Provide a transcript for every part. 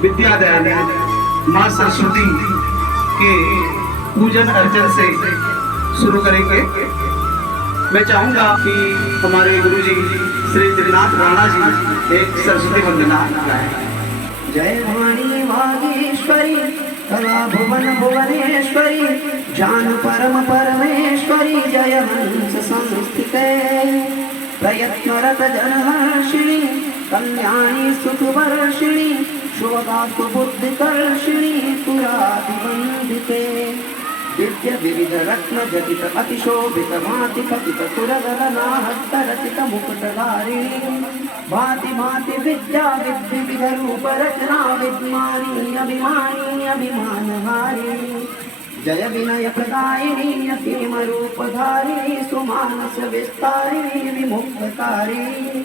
विद्यादायिनी माँ सरस्वती के पूजन अर्चन से शुरू करेंगे। मैं चाहूंगा कि हमारे गुरुजी श्री त्रिनाथ राणा जी एक सरस्वती वंदना गाएं। जय वाणी वागीश्वरी कला भुवन भुवनेश्वरी जान परम परमेश्वरी जय हंस संस्थिते प्रयत्नरत जनहर्षिणी कल्याणी सुखवर्षिणी शोभातु बुद्धिकर्षिणी पुरादिवन्दिते दिव्य विविध रत्न जटित अतिशोभित भाति पतित सुरगणनाहस्तरचित मुकुटधारिणी भाति भाति विद्या विविध रूप रचना विद्मानी अभिमानी अभिमानहारिणी जय विनय प्रदायिनी असीम रूपधारिणी सुमानस विस्तारिणी विमुक्तकारिणी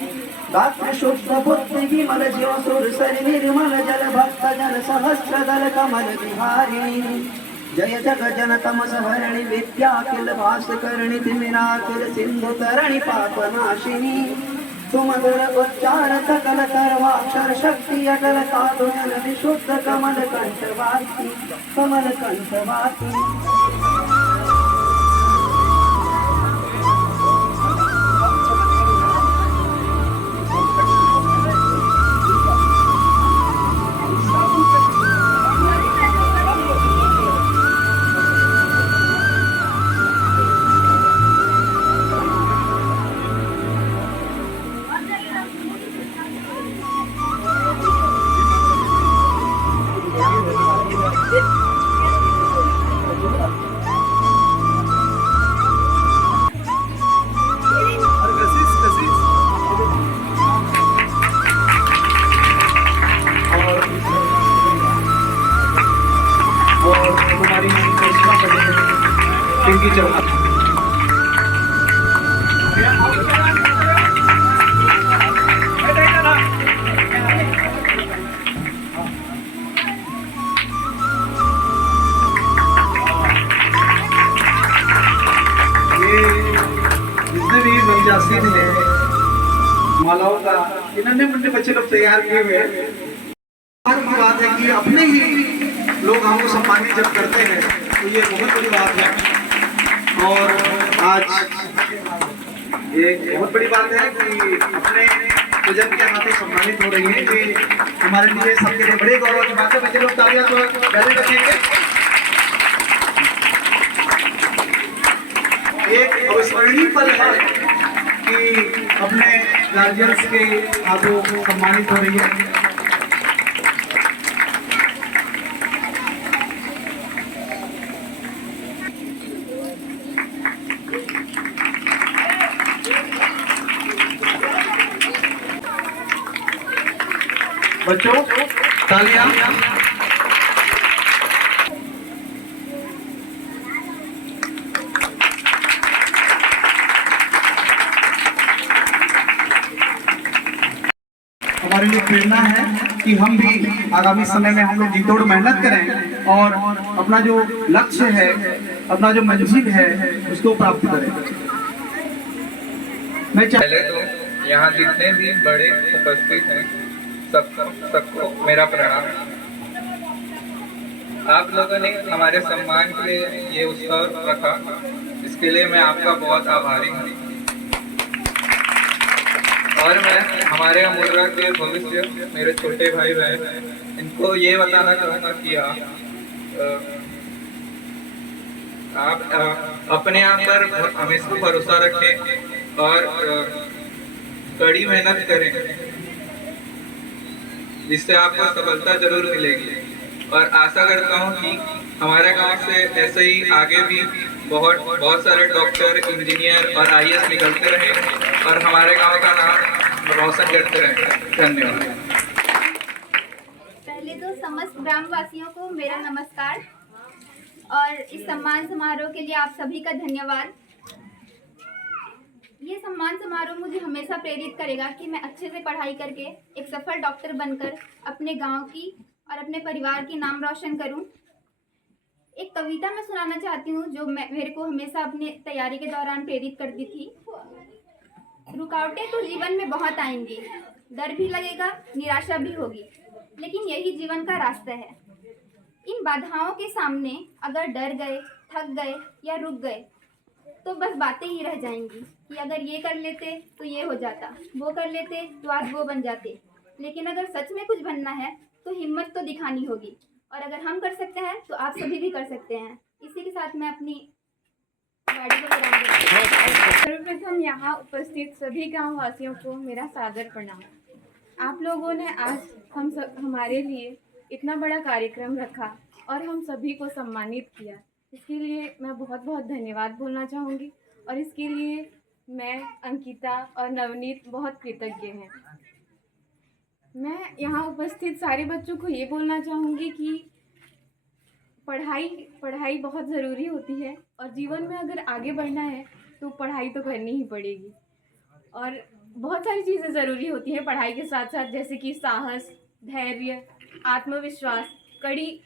गात्र शुद्ध बुद्धि विमल जीव सुर सर निर्मल जल भक्त जन सहस्र दल कमल विहारिणी जय जग जन तमस हरणि विद्या किल भास्करणि तिमिराकिल सिंधु तरणि पापनाशिनी सुमधुर उच्चार सकल सर्वाक्षर शक्ति अटल साधु जन विशुद्ध कमल कंठवासी कमल कंठवासी। पिंकी चौहान जितने भी मंजासीन है मालाओं का इन्होंने मुझे बच्चे लोग तैयार किए हुए हैं। बात है कि अपने ही लोग हमको सम्मानित जब करते हैं तो ये बहुत बड़ी बात है। और आज ये बहुत बड़ी बात है कि अपने पूजन के नाते सम्मानित हो रही है। ये हमारे लिए सबके लिए बड़े गौरव की बात है। बच्चे लोग तालियां तो पहले रखेंगे। एक अविस्मरणीय पल है कि अपने गार्जियंस के हाथों सम्मानित हो रही है। बच्चों तालियां। हमारे लिए प्रेरणा है कि हम भी आगामी समय में हम लोग जी तोड़ मेहनत करें और अपना जो लक्ष्य है, अपना जो मंजिल है, उसको प्राप्त करें। मैं पहले तो यहाँ जितने भी बड़े उपस्थित हैं सबको मेरा प्रणाम। आप लोगों ने हमारे सम्मान के लिए ये उत्सव रखा, इसके लिए मैं आपका बहुत आभारी हूँ। और मैं हमारे अमूर्रा के भविष्य मेरे छोटे भाई बहन इनको ये बताना चाहूँगा कि आप अपने आप पर हमेशा भरोसा रखें और कड़ी मेहनत करें, जिससे आपको सफलता जरूर मिलेगी। और आशा करता हूँ कि हमारे गांव से ऐसे ही आगे भी बहुत सारे डॉक्टर, इंजीनियर और आईएएस निकलते रहे और हमारे गांव का नाम रोशन करते रहे। धन्यवाद। पहले तो समस्त ग्रामवासियों को मेरा नमस्कार और इस सम्मान समारोह के लिए आप सभी का धन्यवाद। ये सम्मान समारोह मुझे हमेशा प्रेरित करेगा कि मैं अच्छे से पढ़ाई करके एक सफल डॉक्टर बनकर अपने गांव की और अपने परिवार की नाम रोशन करूं। एक कविता मैं सुनाना चाहती हूँ जो मेरे को हमेशा अपने तैयारी के दौरान प्रेरित करती थी। रुकावटें तो जीवन में बहुत आएंगी, डर भी लगेगा, निराशा भी होगी, लेकिन यही जीवन का रास्ता है। इन बाधाओं के सामने अगर डर गए, थक गए या रुक गए तो बस बातें ही रह जाएंगी कि अगर ये कर लेते तो ये हो जाता, वो कर लेते तो आज वो बन जाते। लेकिन अगर सच में कुछ बनना है तो हिम्मत तो दिखानी होगी, और अगर हम कर सकते हैं तो आप सभी भी कर सकते हैं। इसी के साथ मैं अपनी गाड़ी को विराम देती हूं। सर्वप्रथम यहाँ उपस्थित सभी गांव वासियों को मेरा सादर प्रणाम। आप लोगों ने आज हमारे लिए इतना बड़ा कार्यक्रम रखा और हम सभी को सम्मानित किया, इसके लिए मैं बहुत बहुत धन्यवाद बोलना चाहूँगी। और इसके लिए मैं, अंकिता और नवनीत बहुत कृतज्ञ हैं। मैं यहाँ उपस्थित सारे बच्चों को ये बोलना चाहूँगी कि पढ़ाई बहुत ज़रूरी होती है, और जीवन में अगर आगे बढ़ना है तो पढ़ाई तो करनी ही पड़ेगी। और बहुत सारी चीज़ें ज़रूरी होती हैं पढ़ाई के साथ साथ, जैसे कि साहस, धैर्य, आत्मविश्वास, कड़ी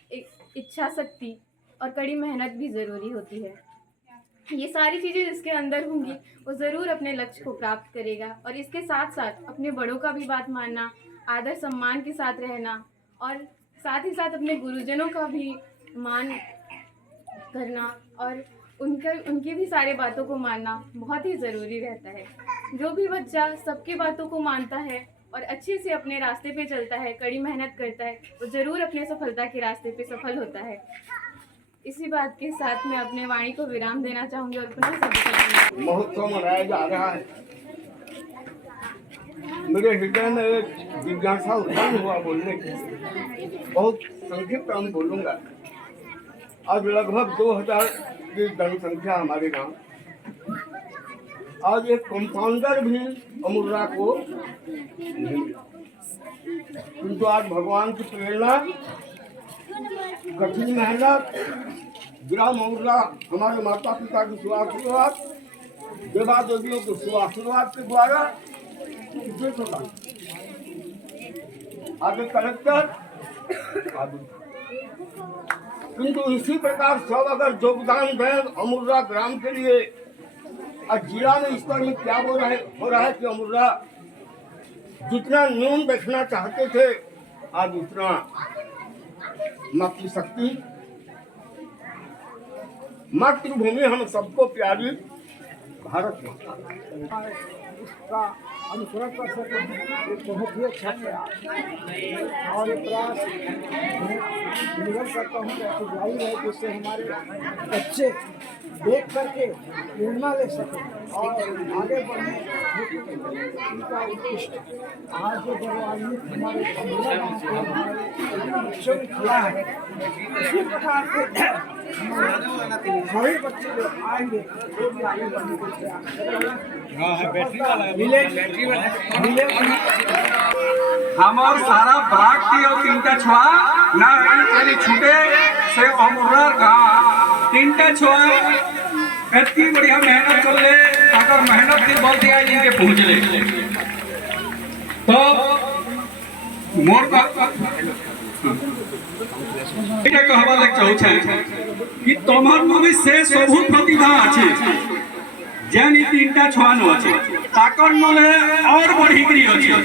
इच्छा शक्ति और कड़ी मेहनत भी ज़रूरी होती है। ये सारी चीज़ें जिसके अंदर होंगी वो ज़रूर अपने लक्ष्य को प्राप्त करेगा। और इसके साथ साथ अपने बड़ों का भी बात मानना, आदर सम्मान के साथ रहना, और साथ ही साथ अपने गुरुजनों का भी मान करना और उनकी भी सारे बातों को मानना बहुत ही ज़रूरी रहता है। जो भी बच्चा सबकी बातों को मानता है और अच्छे से अपने रास्ते पे चलता है, कड़ी मेहनत करता है, वो ज़रूर अपने सफलता के रास्ते पे सफल होता है। इसी बात के साथ मैं अपने वाणी को विराम देना चाहूँगी और पुनः सभी महोत्सव मनाया जा रहा है। मेरे हृदय में एक जिज्ञासा उत्पन्न हुआ बोलने की। बहुत संक्षिप्त हम बोलूँगा। आज लगभग 2000 की जनसंख्या हमारे गांव। आज एक कंपाउंडर भी अमूर्रा को किंतु आज भगवान की प्रेरणा, कठिन मेहनत, ग्राम अमूर्रा हमारे माता पिता की सुआशीर्वाद, देवा देवियों के सुआशीर्वाद के द्वारा आगे कलेक्टर आगे। किंतु इसी प्रकार सब अगर योगदान दें अमूर्रा ग्राम के लिए। आज जिला में इस पर में क्या हो रहा है कि अमूर्रा जितना न्यून देखना चाहते थे आज उतना मातृशक्ति, मातृभूमि हम सबको प्यारी भारत माता इसका अनुसरण कर सके, ये बहुत ही अच्छा है। और ये प्रयास निवेदन करता हूँ कि ऐसी जारी रहे जिससे हमारे बच्चे देख करके प्रेरणा ले सकें और आगे बढ़ने उनका उत्कृष्ट आज जो गौरवान्वित हमारे बच्चों ने किया है, इसी प्रकार से हमारे बच्चे जो आएंगे वो भी आगे बढ़ने के हमार सारा बाग की और 3टा छुआ ना चली छूटे से अमूर्रा गाँव 3टा छुआ इतनी बढ़िया मेहनत कर ले, अगर मेहनत की बल दिया इनके पहुंच ले तो मोर का कहवा लग चाहूँ कि तुम्हार में से सबू प्रतिभा अच्छे जेन 3टा छुआ नो अच्छे ताकर नले और बढ़ी करी अच्छे।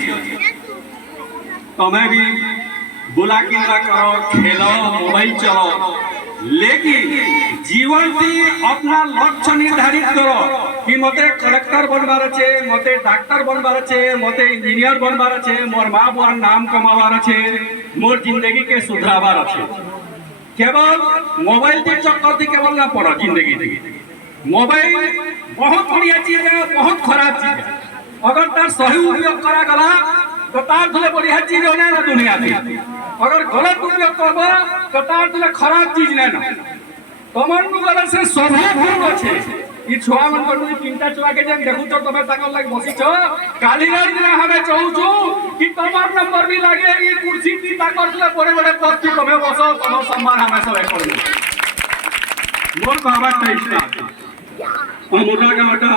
तुम्हें भी बुला किला करो, खेलो, मोबाइल चलो, लेकिन जीवन की अपना लक्ष्य निर्धारित करो कि मते कलेक्टर बनवार छे, मते डॉक्टर बनवार छे, मते इंजीनियर बनवार छे, मोर माँ बुआर नाम कमावार छे, मोर जिंदगी के सुधरावार छे। केवल मोबाइल के चक्कर थी केवल ना पड़ा जिंदगी। मोबाइल बहुत बढ़िया चीज है, बहुत खराब चीज है। अगर तार सही उपयोग करा गला तो तार थोड़े बढ़िया चीज होने ना दुनिया में, अगर गलत उपयोग करबा तो तार थोड़े खराब चीज नहीं ना। तमन गला से स्वभाव भूल अच्छे ई छुआ मन को 3टा छुआ के जब देखू तो तमे ताकल लाग बसी छ काली रात दिन हमें चाहू छु कि तमार नंबर भी लागे ई कुर्सी भी ताकर ले बड़े बड़े पद की तमे बसो, तमो सम्मान हमें सब कर दे। मोर कहबात है अमूर्रा गाँव का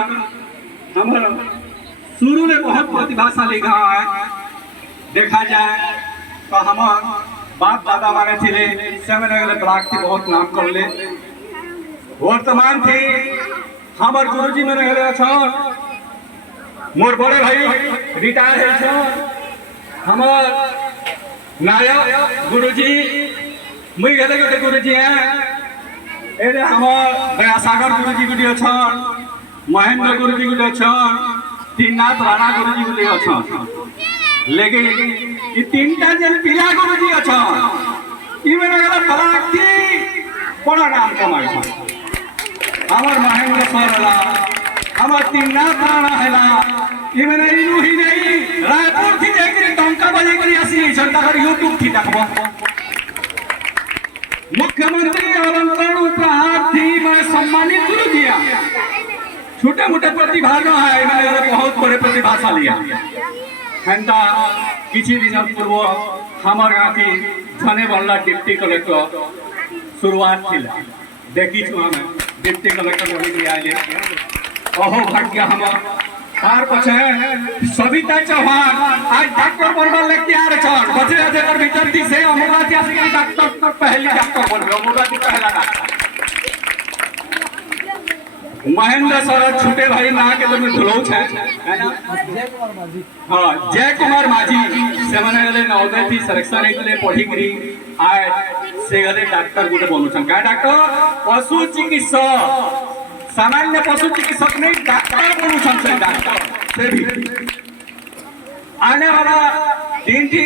हमारा शुरू में बहुत प्रतिभाशाली गाँव है। देखा जाए तो हमार बाप दादा मारे थे समय ब्लॉक के बहुत नाम कर ले। वर्तमान थे हमार गुरुजी में रहे मोर बड़े भाई रिटायर है। हमार नायक गुरुजी मुई गले गले गुरुजी हैं एरे हमर दयासागर गुरुजी गुडी अछन महेंद्र गुरुजी गुडी अछन तीननाथ राणा गुरुजी गुडी अछन लेकिन ई तीनटा जन पिला गुरुजी अछन ई मेरा गला बलाक्ति बड़ा नाम कमाई हमर महेंद्र सर हला हमर तीननाथ राणा हला ई मेरा इनु ही नहीं रायपुर थी देखि टंका बजे करी आसी जनता कर यूट्यूब थी देखबो मुख्यमंत्री अलंकरण उपहार थी मैं सम्मानित गुरु दिया छोटे मोटे प्रतिभा न है मैंने बहुत बड़े प्रतिभाशाली हेन्ता किसी दिन पूर्व हमार गाँव की धने बल्ला डिप्टी कलेक्टर शुरुआत थी देखी हमें डिप्टी कलेक्टर बनी आए अहो भाग्य हम तार पछे सविता चौहान आज डॉक्टर बनवा लेके आ रहे छन बचे जेकर भीतर थी से अमरावती आसी डॉक्टर पहली डॉक्टर बनबे अमरावती पहला डॉक्टर महेंद्र सर छोटे भाई ना के तो धुलौ छे है ना हां जय कुमार माझी से माने गले नवोदय थी सिलेक्शन हेतले पढ़ी करी आए से गले डॉक्टर गुटे बनउ छन का डॉक्टर पशु चिकित्सक सामान्य पशु चिकित्सक नहीं डॉक्टर बनू से डॉक्टर से भी आने वाला दिन थी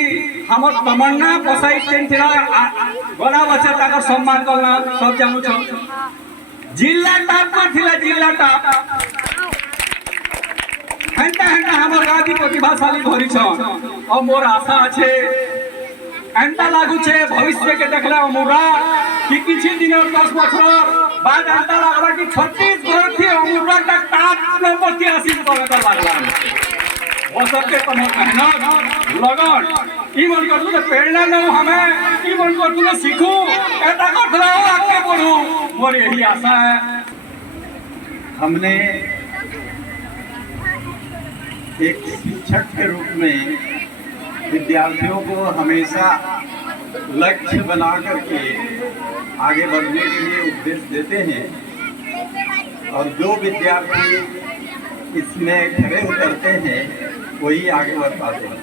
हम तमन्ना पसाई दिन थी बड़ा बच्चा तक सम्मान करना सब जानू छो जिला टॉप पर थिला जिला टॉप हेंता हेंता हमर गादी प्रतिभाशाली भरी छन और मोर आशा छे एंता लागू छे भविष्य के देखला मोरा कि किछि दिन और 10 बछर बाद एंता लागला कि छत्तीसगढ़ थी मोरा का टॉप नंबर 83 पर लागला बसर के तम मेहनत लगन ई मन करतु तो प्रेरणा न हमें ई मन करतु तो सीखू एता करत रहो आगे बढ़ू मोर यही आशा है। हमने एक शिक्षक के रूप में विद्यार्थियों को हमेशा लक्ष्य बना करके आगे बढ़ने के लिए उपदेश देते हैं और जो विद्यार्थी इसमें खरे उतरते हैं वही आगे बढ़ पाते हैं।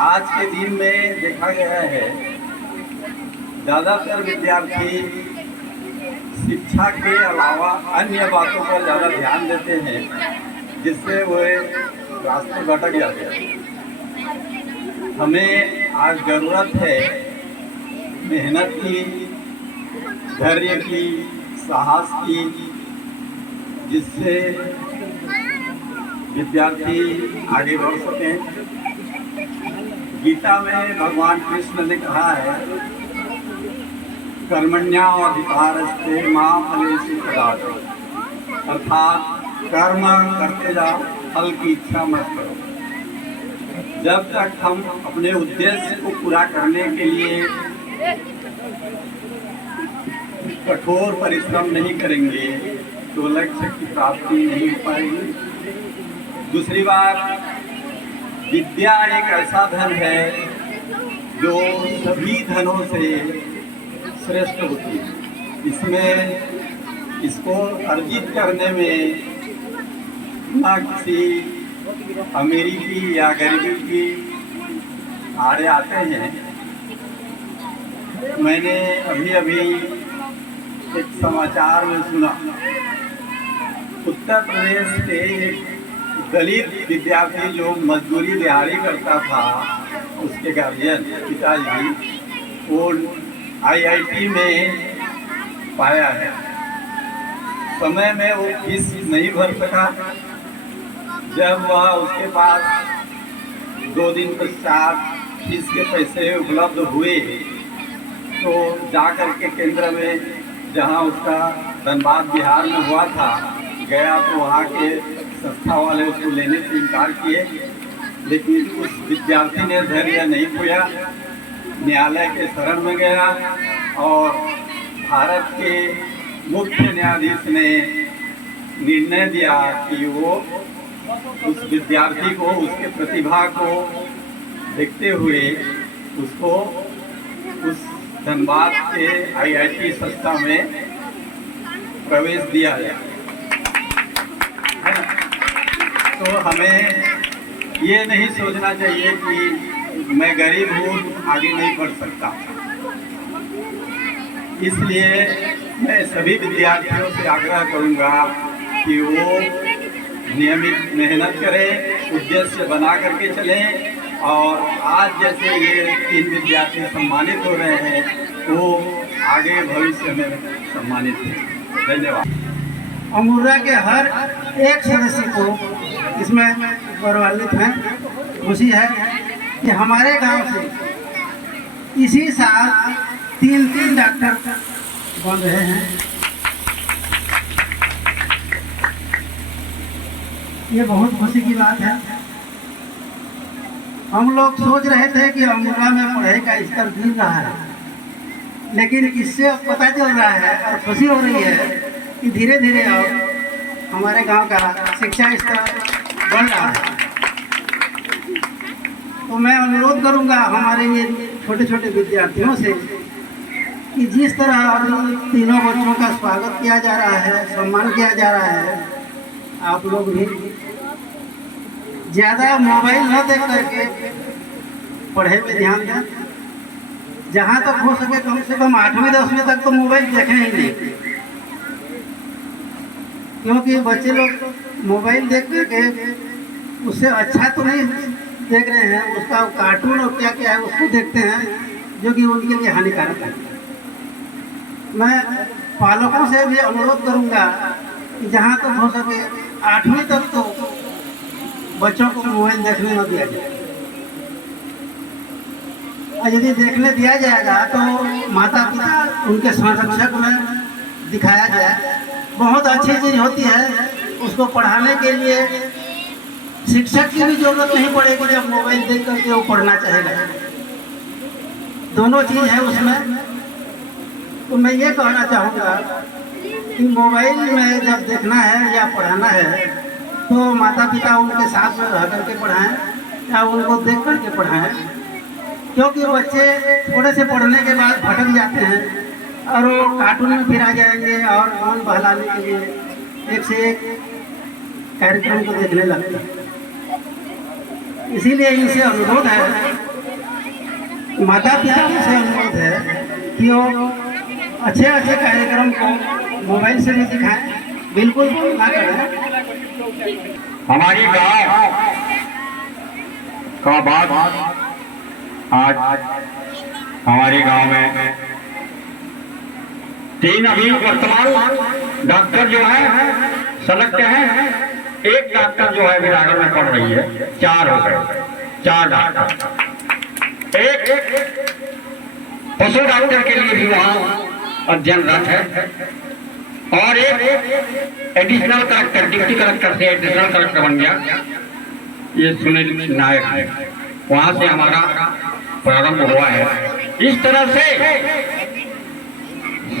आज के दिन में देखा गया है ज़्यादातर विद्यार्थी शिक्षा के अलावा अन्य बातों पर ज़्यादा ध्यान देते हैं जिससे वो रास्ते भटक जाते हैं। हमें आज ज़रूरत है मेहनत की, धैर्य की, साहस की, जिससे विद्यार्थी आगे बढ़ सकें। गीता में भगवान कृष्ण ने कहा है कर्मण्याधिकारस्ते मां फलेषु कदाचन, अर्थात कर्म करते जाओ, फल की इच्छा मत करो। जब तक हम अपने उद्देश्य को पूरा करने के लिए कठोर परिश्रम नहीं करेंगे तो लक्ष्य की प्राप्ति नहीं हो पाएगी। दूसरी बात, विद्या एक ऐसा धन है जो सभी धनों से श्रेष्ठ होती है। इसमें इसको अर्जित करने में ना किसी अमीरी की या गरीबी की आड़े आते हैं। मैंने अभी अभी एक समाचार में सुना, उत्तर प्रदेश के एक दलित विद्यार्थी जो मजदूरी दिहाड़ी करता था, उसके गार्जियन पिताजी वो IIT में पाया है। समय में वो फीस नहीं भर सका। जब वह उसके पास 2 दिन पश्चात फीस के पैसे उपलब्ध हुए तो जाकर के केंद्र में जहां उसका धनबाद बिहार में हुआ था गया तो वहाँ के संस्था वाले उसको लेने से इनकार किए, लेकिन उस विद्यार्थी ने धैर्य नहीं खोया, न्यायालय के शरण में गया और भारत के मुख्य न्यायाधीश ने निर्णय दिया कि वो उस विद्यार्थी को उसके प्रतिभा को देखते हुए उसको उस धनबाद के IIT संस्था में प्रवेश दिया गया। तो हमें ये नहीं सोचना चाहिए कि मैं गरीब हूँ, आगे नहीं बढ़ सकता। इसलिए मैं सभी विद्यार्थियों से आग्रह करूँगा कि वो नियमित मेहनत करें, उद्देश्य बना करके चलें, और आज जैसे ये 3 विद्यार्थी सम्मानित हो रहे हैं, वो आगे भविष्य में सम्मानित हैं। धन्यवाद। अमूर्रा के हर एक सदस्य को इसमें गौरवान्वित हैं, खुशी है कि हमारे गांव से इसी साल 3 डॉक्टर बन रहे हैं। ये बहुत खुशी की बात है। हम लोग सोच रहे थे कि अमूर्रा में पढ़ाई का स्तर गिर रहा है, लेकिन इससे अब पता चल रहा है और खुशी हो रही है कि धीरे धीरे अब हमारे गांव का शिक्षा स्तर बढ़ रहा है। तो मैं अनुरोध करूंगा हमारे ये छोटे छोटे विद्यार्थियों से कि जिस तरह अब तीनों बच्चों का स्वागत किया जा रहा है, सम्मान किया जा रहा है, आप लोग भी ज़्यादा मोबाइल न देख करके पढ़ाई में ध्यान दें। जहाँ तक हो सके कम से कम 8वीं 10वीं तक तो मोबाइल देखें ही नहीं, क्योंकि बच्चे लोग मोबाइल देख करके उससे अच्छा तो नहीं देख रहे हैं, उसका कार्टून और क्या क्या है उसको देखते हैं, जो कि उनके लिए हानिकारक है। मैं पालकों से भी अनुरोध करूंगा कि जहाँ तक हो सके 8वीं तक तो बच्चों को मोबाइल देखने न दिया जाए, और यदि देखने दिया जाएगा तो माता पिता उनके संरक्षक में दिखाया जाए। बहुत अच्छी चीज़ होती है, उसको पढ़ाने के लिए शिक्षक की भी जरूरत नहीं पड़ेगी जब मोबाइल देख करके वो पढ़ना चाहेगा। दोनों चीज़ है उसमें। तो मैं ये कहना चाहूँगा कि मोबाइल में जब देखना है या पढ़ाना है तो माता पिता उनके साथ में रह करके पढ़ाएं या उनको देख करके पढ़ाएं, क्योंकि बच्चे थोड़े से पढ़ने के बाद भटक जाते हैं और वो कार्टून में फिर आ जाएंगे और मन बहलाने के लिए एक से एक कार्यक्रम को देखने लगते हैं। इसीलिए इनसे अनुरोध है, माता पिता से अनुरोध है कि वो अच्छे अच्छे कार्यक्रम को मोबाइल से भी दिखाएं, बिल्कुल ना करें। हमारी गांव का बात आज हमारे गांव में 3 अभी वर्तमान डॉक्टर जो है सेलेक्ट हैं। एक डॉक्टर जो है विरागर में पढ़ रही है, 4 हो गए, 4 डॉक्टर। एक पशु डॉक्टर के लिए भी वहाँ अध्ययनरत है, और एक एडिशनल कलेक्टर, डिप्टी कलेक्टर से एडिशनल कलेक्टर बन गया, ये सुनील नायक है। वहाँ से हमारा प्रारंभ हुआ है। इस तरह से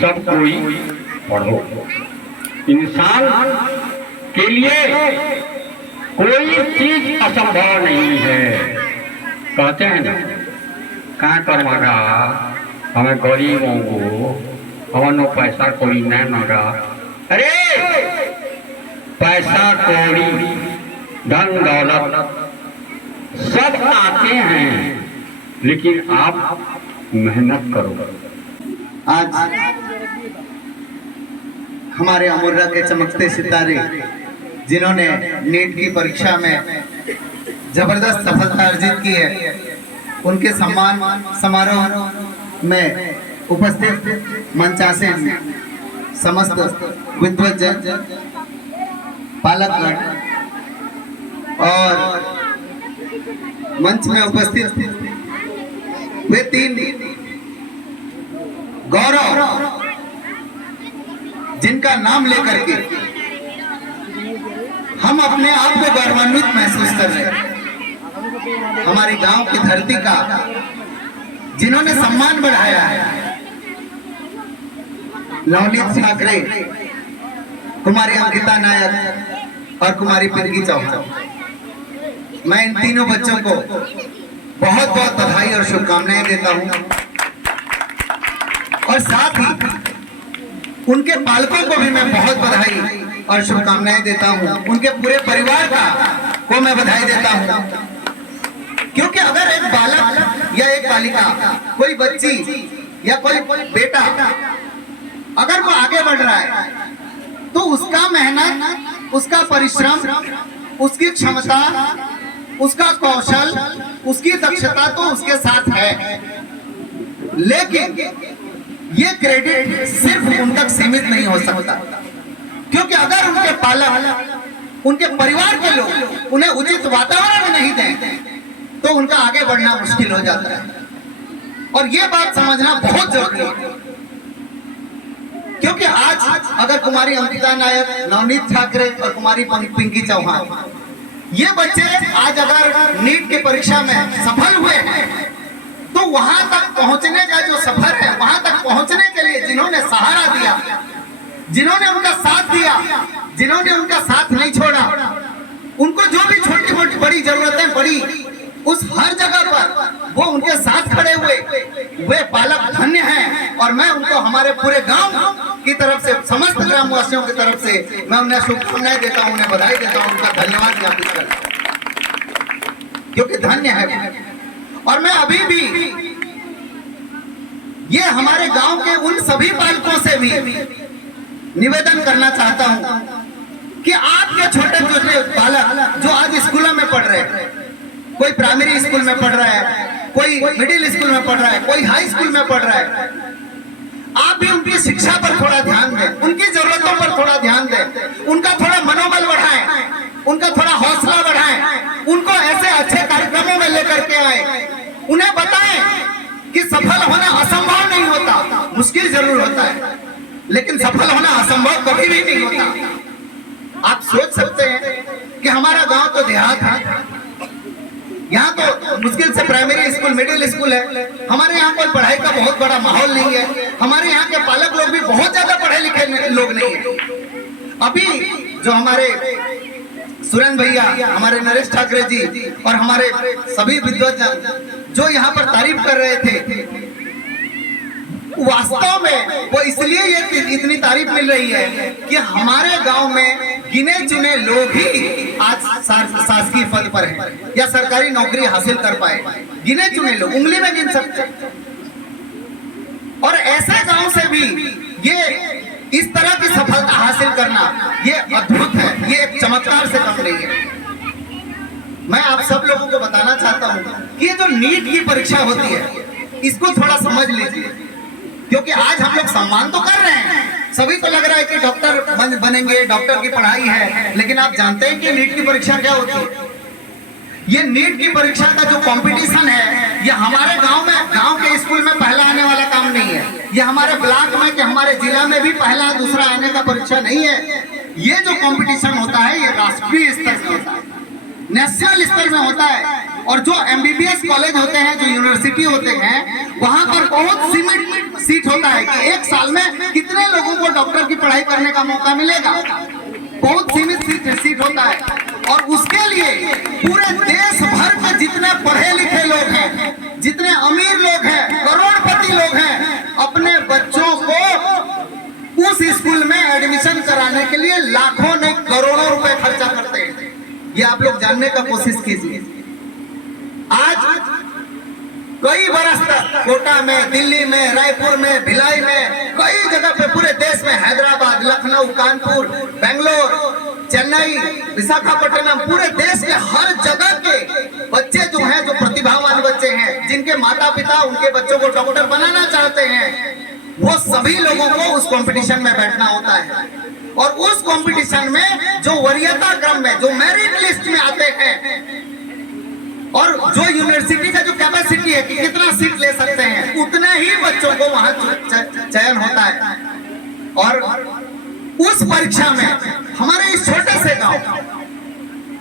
सब कोई पढ़ो। इंसान के लिए कोई चीज असंभव नहीं है। कहते हैं ना, कहाँ कर मांगा हमें गरीबों को, हमारे पैसा कोई नहीं मांगा। अरे पैसा कौड़ी धन दौलत सब आते हैं, लेकिन आप मेहनत करो। आज हमारे अमूर्रा के चमकते सितारे जिन्होंने नीट की परीक्षा में जबरदस्त सफलता अर्जित की है, उनके सम्मान समारोह में उपस्थित मंचासीन समस्त विद्वज्जन, पालकगण और मंच में उपस्थित वे 3 गौरव जिनका नाम लेकर के हम अपने आप को गौरवान्वित महसूस कर रहे हैं। हमारे गांव की धरती का जिन्होंने सम्मान बढ़ाया है, नवनीत ठाकरे, कुमारी अंकिता नायक और कुमारी पिंकी चौहान। मैं इन तीनों बच्चों को बहुत बहुत बधाई और शुभकामनाएं देता हूं, और साथ ही उनके पालकों को भी मैं बहुत बधाई और शुभकामनाएं देता हूं। उनके पूरे परिवार को मैं बधाई देता हूं, क्योंकि अगर एक बालक बालिका, कोई बच्ची या कोई बेटा अगर वो आगे बढ़ रहा है तो उसका मेहनत, उसका परिश्रम, उसकी क्षमता, उसका कौशल, उसकी दक्षता तो उसके साथ है, लेकिन ये क्रेडिट सिर्फ उन तक सीमित नहीं हो सकता, क्योंकि अगर उनके पालक, उनके परिवार के लोग उन्हें उचित वातावरण नहीं दें तो उनका आगे बढ़ना मुश्किल हो जाता है। और ये बात समझना बहुत जरूरी है, क्योंकि आज अगर कुमारी अंकिता नायक, नवनीत ठाकरे और कुमारी पिंकी चौहान, ये बच्चे आज अगर नीट की परीक्षा में सफल हुए हैं तो वहां तक पहुंचने का जो सफर है, वहां तक पहुंचने के लिए जिन्होंने सहारा दिया, जिन्होंने उनका साथ दिया, जिन्होंने उनका साथ नहीं छोड़ा, उनको जो भी छोटी मोटी बड़ी जरूरतें पड़ी, उस हर जगह पर वो उनके साथ खड़े हुए, वे बालक धन्य हैं। और मैं उनको हमारे पूरे गांव की तरफ से, समस्त ग्रामवासियों की तरफ से मैं उन्हें शुभकामनाएं देता हूं, उन्हें बधाई देता हूं, उनका धन्यवाद ज्ञापित करता हूं, क्योंकि धन्य है। और मैं अभी भी ये हमारे गांव के उन सभी बालकों से भी निवेदन करना चाहता हूं कि आपके छोटे छोटे बालक जो आज स्कूलों में पढ़ रहे हैं, कोई प्राइमरी स्कूल में पढ़ रहा है, कोई मिडिल स्कूल में पढ़ रहा है, कोई हाई स्कूल में पढ़ रहा है, आप भी उनकी शिक्षा पर थोड़ा ध्यान दें, उनकी जरूरतों पर थोड़ा ध्यान दें, उनका थोड़ा मनोबल बढ़ाएं, उनका थोड़ा हौसला बढ़ाएं, उनको ऐसे अच्छे कार्यक्रमों में लेकर के आए, उन्हें बताएं कि सफल होना असंभव नहीं होता, मुश्किल जरूर होता है, लेकिन सफल होना असंभव कभी भी नहीं होता। आप सोच सकते हैं कि हमारा गांव तो देहात है, यहाँ तो मुश्किल से प्राइमरी स्कूल, मिडिल स्कूल है, हमारे यहाँ कोई पढ़ाई का बहुत बड़ा माहौल नहीं है, हमारे यहाँ के पालक लोग भी बहुत ज्यादा पढ़े लिखे लोग नहीं है। अभी जो हमारे सुरेंद्र भैया, हमारे नरेश ठाकरे जी और हमारे सभी विद्वजन जो यहाँ पर तारीफ कर रहे थे, वास्तव में वो इसलिए ये इतनी तारीफ मिल रही है कि हमारे गांव में गिने चुने लोग ही आज शासकीय पद पर हैं या सरकारी नौकरी हासिल कर पाए, गिने चुने लोग, उंगली में गिन सकते। और ऐसे गांव से भी ये इस तरह की सफलता हासिल करना ये अद्भुत है, ये एक चमत्कार से कम नहीं है। मैं आप सब लोगों को बताना चाहता हूं कि ये जो नीट की परीक्षा होती है, इसको थोड़ा समझ लीजिए, क्योंकि आज हम लोग सम्मान तो कर रहे हैं, सभी को लग रहा है कि डॉक्टर बनेंगे, डॉक्टर की पढ़ाई है, लेकिन आप जानते हैं कि नीट की परीक्षा क्या होती है? ये नीट की परीक्षा का जो कंपटीशन है, ये हमारे गांव में, गांव के स्कूल में पहला आने वाला काम नहीं है, ये हमारे ब्लॉक में कि हमारे जिला में भी पहला दूसरा आने का परीक्षा नहीं है। ये जो कंपटीशन होता है ये राष्ट्रीय स्तर में होता है, नेशनल स्तर में होता है। और जो MBBS कॉलेज होते हैं, जो यूनिवर्सिटी होते हैं, वहां पर बहुत सीमित सीट होता है कि एक साल में कितने लोगों को डॉक्टर की पढ़ाई करने का मौका मिलेगा, बहुत सीमित सीट होता है। और उसके लिए पूरे देश भर के जितने पढ़े लिखे लोग हैं, जितने अमीर लोग हैं, करोड़पति लोग हैं, अपने बच्चों को उस स्कूल में एडमिशन कराने के लिए लाखों नहीं करोड़ों रुपए खर्चा करते हैं। ये आप लोग जानने का कोशिश कीजिए। आज कई बरस तक कोटा में, दिल्ली में, रायपुर में, भिलाई में, कई जगह पे पूरे देश में, हैदराबाद, लखनऊ, कानपुर, बेंगलोर, चेन्नई, विशाखापट्टनम, पूरे देश के हर जगह के बच्चे जो हैं, जो प्रतिभावान बच्चे हैं, जिनके माता पिता उनके बच्चों को डॉक्टर बनाना चाहते हैं, वो सभी लोगों को उस कंपटीशन में बैठना होता है। और उस कंपटीशन में जो वरीयता क्रम में, जो मेरिट लिस्ट में आते हैं, और जो यूनिवर्सिटी का जो कैपेसिटी है कि कितना सीट ले सकते हैं, उतने ही बच्चों को वहां चयन होता है। और उस परीक्षा में हमारे इस छोटे से गांव,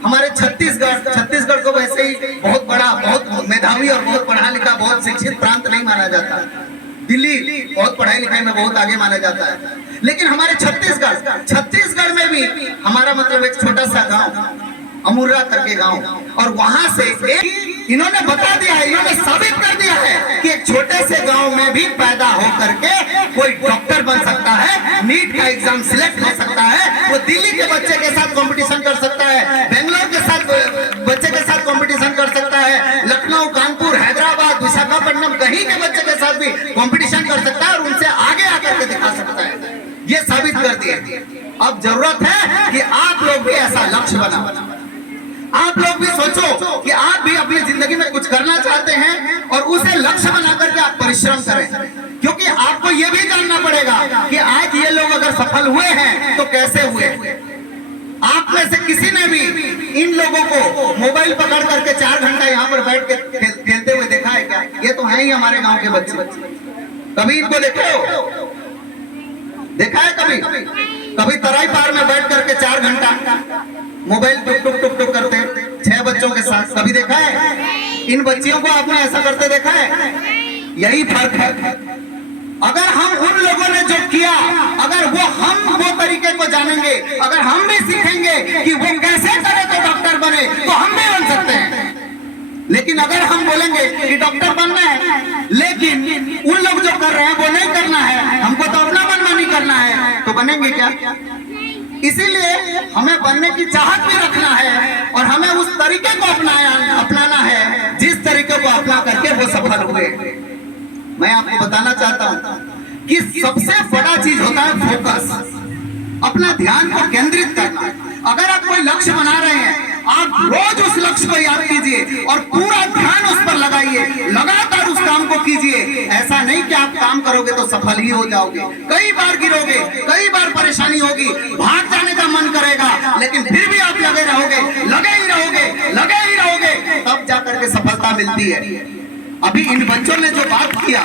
हमारे छत्तीसगढ़ को वैसे ही बहुत बड़ा, बहुत मेधावी और बहुत पढ़ा लिखा, बहुत शिक्षित प्रांत नहीं माना जाता। दिल्ली बहुत पढ़ाई लिखाई में बहुत आगे माना जाता है, लेकिन हमारे छत्तीसगढ़ में भी हमारा मतलब एक छोटा सा गांव अमूर्रा करके गांव, और वहां से इन्होंने बता दिया है, इन्होंने साबित कर दिया है कि एक छोटे से गांव में भी पैदा होकर के कोई डॉक्टर बन सकता है, नीट का एग्जाम सिलेक्ट हो सकता है, वो दिल्ली के बच्चे के साथ कंपटीशन कर सकता है, बेंगलोर के साथ बच्चे के साथ कंपटीशन कर सकता है, लखनऊ, कानपुर, हैदराबाद, विशाखापट्टनम, कर सकता है और उनसे आगे आकर के दिखा सकता है, ये साबित कर दिया। अब जरूरत है कि आप लोग भी ऐसा लक्ष्य बनाओ, आप लोग भी सोचो कि आप भी अपनी जिंदगी में कुछ करना चाहते हैं और उसे लक्ष्य बना करके आप परिश्रम करें, क्योंकि आपको यह भी जानना पड़ेगा कि आज ये लोग अगर सफल हुए हैं तो कैसे हुए। आप में से किसी ने भी इन लोगों को मोबाइल पकड़ करके 4 घंटा यहाँ पर बैठ के खेलते हुए देखा है क्या? ये तो है ही हमारे गांव के बच्चे, कभी इनको देखे हो? देखा है कभी? कभी तराई पार में बैठ करके 4 घंटा मोबाइल टुक टुक टुक करते 6 बच्चों के साथ, कभी देखा है? इन बच्चियों को आपने ऐसा करते देखा है? यही फर्क है। अगर हम उन लोगों ने जो किया, अगर हम वो तरीके को जानेंगे, अगर हम भी सीखेंगे कि वो कैसे करे तो डॉक्टर बने, तो हम भी बन सकते हैं। लेकिन अगर हम बोलेंगे कि डॉक्टर बनना है, लेकिन उन लोग जो कर रहे हैं वो नहीं करना है, हमको तो अपना मनमानी करना है, तो बनेंगे क्या? इसीलिए हमें बनने की चाहत भी रखना है और हमें उस तरीके को अपनाना है जिस तरीके को अपना करके वो सफल हुए। मैं आपको बताना चाहता हूं कि सबसे बड़ा चीज होता है फोकस, अपना ध्यान को केंद्रित करना। अगर आप कोई लक्ष्य बना रहे हैं, आप रोज उस लक्ष्य को याद कीजिए और पूरा ध्यान उस पर लगाइए, लगातार उस काम को कीजिए। ऐसा नहीं कि आप काम करोगे तो सफल ही हो जाओगे, कई बार गिरोगे, कई बार परेशानी होगी, भाग जाने का मन करेगा, लेकिन फिर भी आप लगे रहोगे, लगे ही रहोगे, लगे ही रहोगे, तब जाकर के सफलता मिलती है। अभी इन बच्चों ने जो बात किया,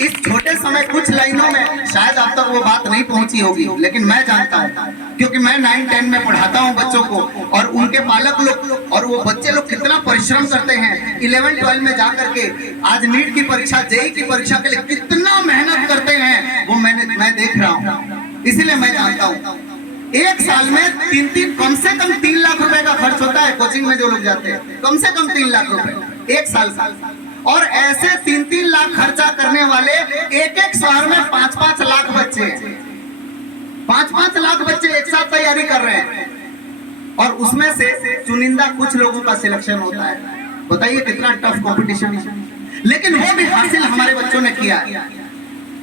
इस छोटे समय कुछ लाइनों में शायद आप तक वो बात नहीं पहुंची होगी, लेकिन मैं जानता हूं, क्योंकि मैं 9-10 में पढ़ाता हूं बच्चों को, और उनके पालक लोग और वो बच्चे लोग कितना परिश्रम करते हैं 11-12 में जाकर के। आज नीट की परीक्षा, जेईई की परीक्षा के लिए कितना मेहनत करते हैं वो मैं देख रहा हूँ। इसीलिए मैं जानता हूँ एक साल में कम से कम 3 लाख रुपए का खर्च होता है कोचिंग में जो लोग जाते हैं, कम से कम 3 लाख रुपए एक साल का। और ऐसे 3-3 लाख खर्चा करने वाले एक शहर में 5-5 लाख बच्चे हैं, 5-5 लाख बच्चे एक साथ तैयारी कर रहे हैं, और उसमें से चुनिंदा कुछ लोगों का सिलेक्शन होता है। बताइए कितना टफ कंपटीशन है, लेकिन वो भी हासिल हमारे बच्चों ने किया।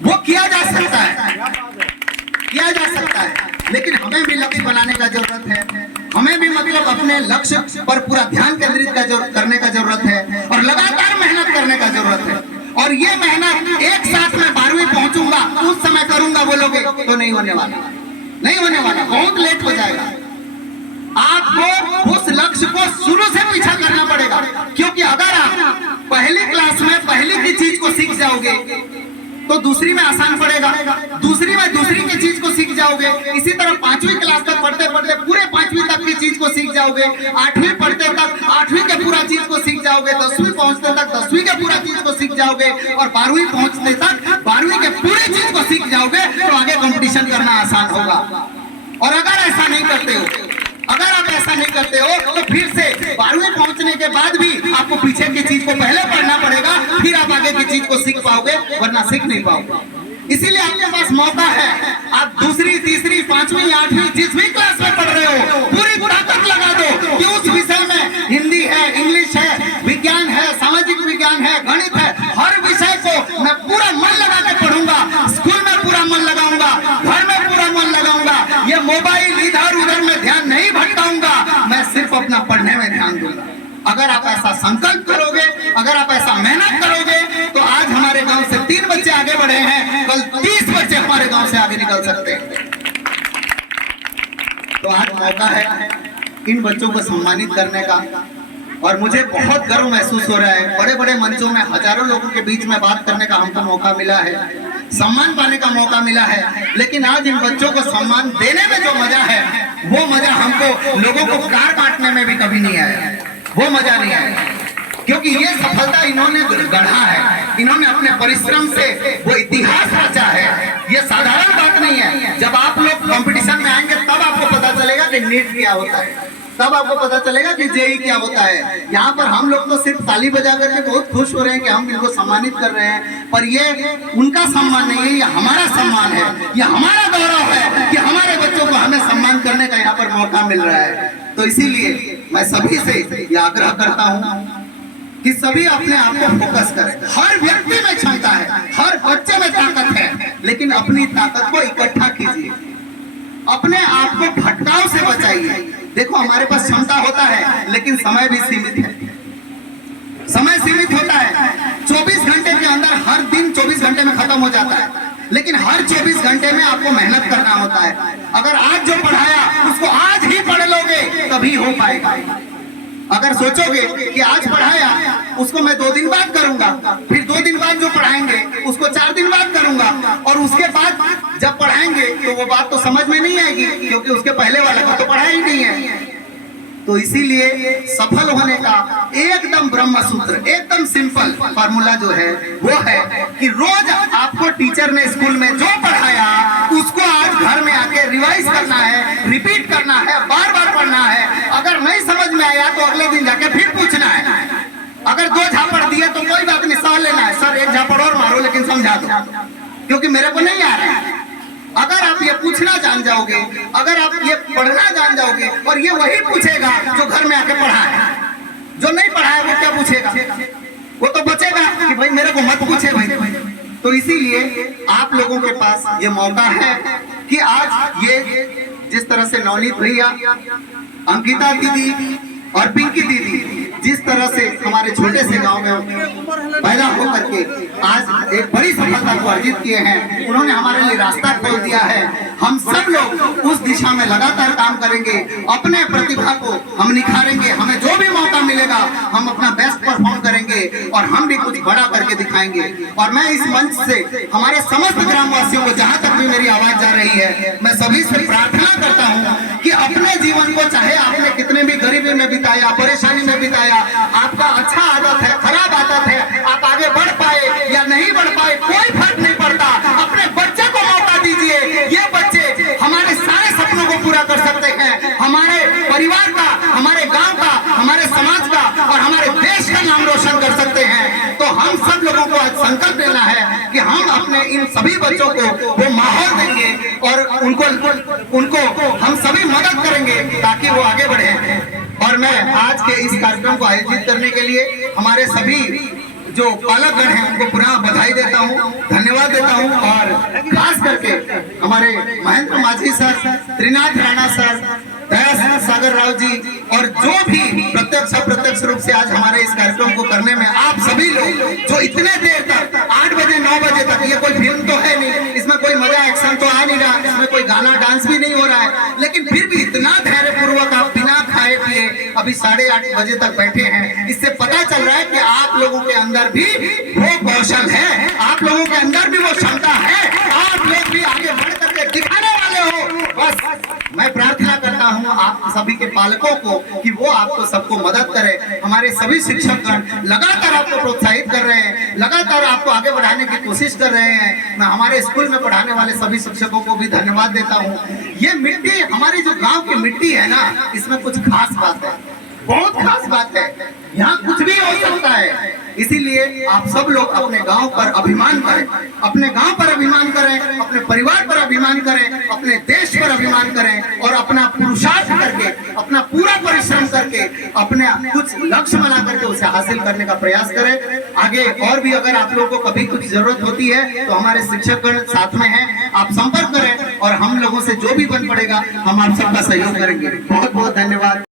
वो किया जा सकता है, किया जा सकता है, लेकिन हमें भी लक्ष्य बनाने का जरूरत है, हमें भी मतलब अपने लक्ष्य पर पूरा ध्यान केंद्रित करने का जरूरत है और लगातार मेहनत करने का जरूरत है। और ये मेहनत एक साथ में 12वीं पहुंचूंगा उस समय करूंगा बोलोगे तो नहीं होने वाला, नहीं होने वाला, बहुत लेट हो जाएगा। आपको उस लक्ष्य को शुरू से पीछा करना पड़ेगा, क्योंकि अगर आप पहली क्लास में पहली की चीज को सीख जाओगे तो दूसरी में आसान पड़ेगा, दूसरी में दूसरी की चीज को सीख जाओगे, इसी तरह 5वीं क्लास तक पढ़ते पढ़ते पूरे 5वीं तक की चीज को सीख जाओगे, 8वीं पढ़ते तक 8वीं के पूरा चीज को सीख जाओगे, 10वीं पहुंचते तक 10वीं के पूरा चीज को सीख जाओगे, और 12वीं पहुंचते तक 12वीं के पूरी चीज को सीख जाओगे, तो आगे कंपटीशन करना आसान होगा। और अगर ऐसा नहीं करते हो, अगर आप ऐसा नहीं करते हो तो फिर से 12वीं पहुंचने के बाद भी आपको पीछे की चीज को पहले पढ़ना पड़ेगा, फिर आप आगे की चीज को सीख पाओगे, वरना सीख नहीं पाओगे। इसीलिए आपके पास मौका है, आप 2री, 3री, 5वीं, 8वीं जिस भी क्लास में पढ़ रहे हो पूरी ताकत लगा दो कि उस विषय में हिंदी है, इंग्लिश है, विज्ञान है, सामाजिक विज्ञान है, गणित है, हर विषय को मैं पूरा मन लगा के पढ़ूंगा, स्कूल में पूरा मन लगाऊंगा, घर में पूरा मन लगाऊंगा, ये मोबाइल इधर उधर में ध्यान नहीं भटकाऊंगा, मैं सिर्फ अपना पढ़ने में ध्यान दूंगा। अगर आप ऐसा संकल्प करोगे, अगर आप ऐसा मेहनत करोगे, तो आज हमारे गांव से 3 बच्चे आगे बढ़े हैं, कल 30 बच्चे हमारे गांव से आगे निकल सकते हैं। तो आज मौका है इन बच्चों को सम्मानित करने का, और मुझे बहुत गर्व महसूस हो रहा है। बड़े बड़े मंचों में हजारों लोगों के बीच में बात करने का हमको मौका मिला है, सम्मान पाने का मौका मिला है, लेकिन आज इन बच्चों को सम्मान देने में जो मजा है, वो मजा हमको लोगों को कार काटने में भी कभी नहीं आया, वो मजा नहीं आया, क्योंकि ये सफलता इन्होंने गढ़ा है, इन्होंने अपने परिश्रम से वो इतिहास रचा है। ये साधारण बात नहीं है। जब आप लोग कंपटीशन में आएंगे तब आपको पता चलेगा कि नीट क्या होता है, तब आपको पता चलेगा कि जेईई क्या होता है। यहाँ पर हम लोग तो सिर्फ ताली बजा करके बहुत खुश हो रहे हैं कि हम इनको सम्मानित कर रहे हैं, पर ये उनका सम्मान नहीं है, ये हमारा सम्मान है, ये हमारा गौरव है कि हमारे बच्चों को हमें सम्मान करने का यहाँ पर मौका मिल रहा है। तो इसीलिए मैं सभी से ये आग्रह करता हूँ कि सभी अपने आप को फोकस करें। हर व्यक्ति में क्षमता है, हर बच्चे में ताकत है, लेकिन अपनी ताकत को इकट्ठा कीजिए, अपने आप को भटकाव से बचाइए। देखो हमारे पास क्षमता होता है, लेकिन समय भी सीमित है, समय सीमित होता है। 24 घंटे के अंदर हर दिन 24 घंटे में खत्म हो जाता है, लेकिन हर 24 घंटे में आपको मेहनत करना होता है। अगर आज जो पढ़ाया उसको आज ही पढ़ लोगे तभी हो पाएगा। अगर सोचोगे कि आज पढ़ाया उसको मैं 2 दिन बाद करूंगा, फिर 2 दिन बाद जो पढ़ाएंगे उसको 4 दिन बाद करूंगा, और उसके बाद जब पढ़ाएंगे तो वो बात तो समझ में नहीं आएगी, क्योंकि उसके पहले वाला को तो पढ़ाया ही नहीं है। तो इसीलिए सफल होने का एकदम ब्रह्म सूत्र, एकदम सिंपल फार्मूला जो है वो है कि रोज आपको टीचर ने स्कूल में जो पढ़ाया उसको आज घर में आके रिवाइज करना है, रिपीट करना है, बार बार पढ़ना है। अगर नहीं समझ में आया तो अगले दिन जाके फिर पूछना है। अगर 2 झापड़ दिए तो कोई बात नहीं, सह लेना है, सर 1 झापड़ और मारो लेकिन समझा दो, क्योंकि मेरे को नहीं आ रहा है। अगर आप ये पूछना जान जाओगे, अगर आप ये पढ़ना जान जाओगे, और ये वही पूछेगा जो घर में आके पढ़ा है, जो नहीं पढ़ा है वो क्या पूछेगा? वो तो बचेगा कि भाई मेरे को मत पूछे भाई। तो इसीलिए आप लोगों के पास ये मौका है कि आज ये जिस तरह से नवनीत भैया, अंकिता दीदी और पिंकी दीदी जिस तरह से हमारे छोटे से गांव में पैदा होकर के आज एक बड़ी सफलता को अर्जित किए हैं, उन्होंने हमारे लिए रास्ता खोल दिया है। हम सब लोग उस दिशा में लगातार काम करेंगे, अपने प्रतिभा को हम निखारेंगे, हमें जो भी मौका मिलेगा हम अपना बेस्ट परफॉर्म करेंगे और हम भी कुछ बड़ा करके दिखाएंगे। और मैं इस मंच से हमारे समस्त ग्रामवासियों को, जहां तक भी मेरी आवाज जा रही है, मैं सभी से प्रार्थना करता हूं कि अपने जीवन को, चाहे आपने कितने भी गरीबी में बिताया, परेशानी में बिताया, आपका अच्छा आदत है, खराब आदत है, आप आगे बढ़ पाए या नहीं बढ़ पाए कोई फर्क नहीं पड़ता। अपने बच्चे को मौका दीजिए, ये बच्चे हमारे सारे सपनों को पूरा कर सकते हैं, हमारे परिवार का, हमारे गांव का, हमारे समाज का और हमारे देश का नाम रोशन कर सकते हैं। तो हम सब लोगों को आज संकल्प लेना है कि हम अपने इन सभी बच्चों को वो माहौल देंगे और उनको हम सभी मदद करेंगे ताकि वो आगे बढ़े। और मैं आज के इस कार्यक्रम को आयोजित करने के लिए हमारे सभी जो पालकगण हैं उनको पुनः बधाई देता हूं, धन्यवाद देता हूं, और खास करके हमारे महेंद्र माझी सर, त्रिनाथ राणा सर, दया सागर राव जी और जो भी प्रत्यक्ष अप्रत्यक्ष रूप से आज हमारे इस कार्यक्रम को करने में आप सभी लोग जो इतने देर तक 8 बजे 9 बजे तक, ये कोई फिल्म तो है नहीं, इसमें कोई मजा एक्शन तो आ नहीं रहा, इसमें कोई गाना डांस भी नहीं हो रहा है, लेकिन फिर भी इतना धैर्य पूर्वक आप बिना खाए पिए अभी 8:30 बजे तक बैठे हैं। इससे पता चल रहा है कि आप लोगों के अंदर भी वो कौशल है, आप लोगों के अंदर भी वो क्षमता है, आप लोग भी आगे बढ़ करके दिखाने वाले हो। बस मैं प्रार्थना करता हूं आप सभी के पालकों को कि वो आपको सबको मदद करें। हमारे सभी शिक्षकगण लगातार आपको प्रोत्साहित कर रहे हैं, लगातार आपको आगे बढ़ाने की कोशिश कर रहे हैं। मैं हमारे स्कूल में पढ़ाने वाले सभी शिक्षकों को भी धन्यवाद देता हूं। ये मिट्टी, हमारी जो गांव की मिट्टी है ना, इसमें कुछ खास बात है, बहुत खास बात है, यहाँ कुछ भी हो सकता है। इसीलिए आप सब लोग अपने गांव पर अभिमान करें, अपने गांव पर अभिमान करें, अपने परिवार पर अभिमान करें, अपने देश पर अभिमान करें और अपना पुरुषार्थ करके, अपना पूरा परिश्रम करके, अपने कुछ लक्ष्य बना करके उसे हासिल करने का प्रयास करें। आगे और भी अगर आप लोगों को कभी कुछ जरूरत होती है तो हमारे शिक्षकगण साथ में हैं, आप संपर्क करें और हम लोगों से जो भी बन पड़ेगा हम आप सबका सहयोग करेंगे। बहुत बहुत धन्यवाद।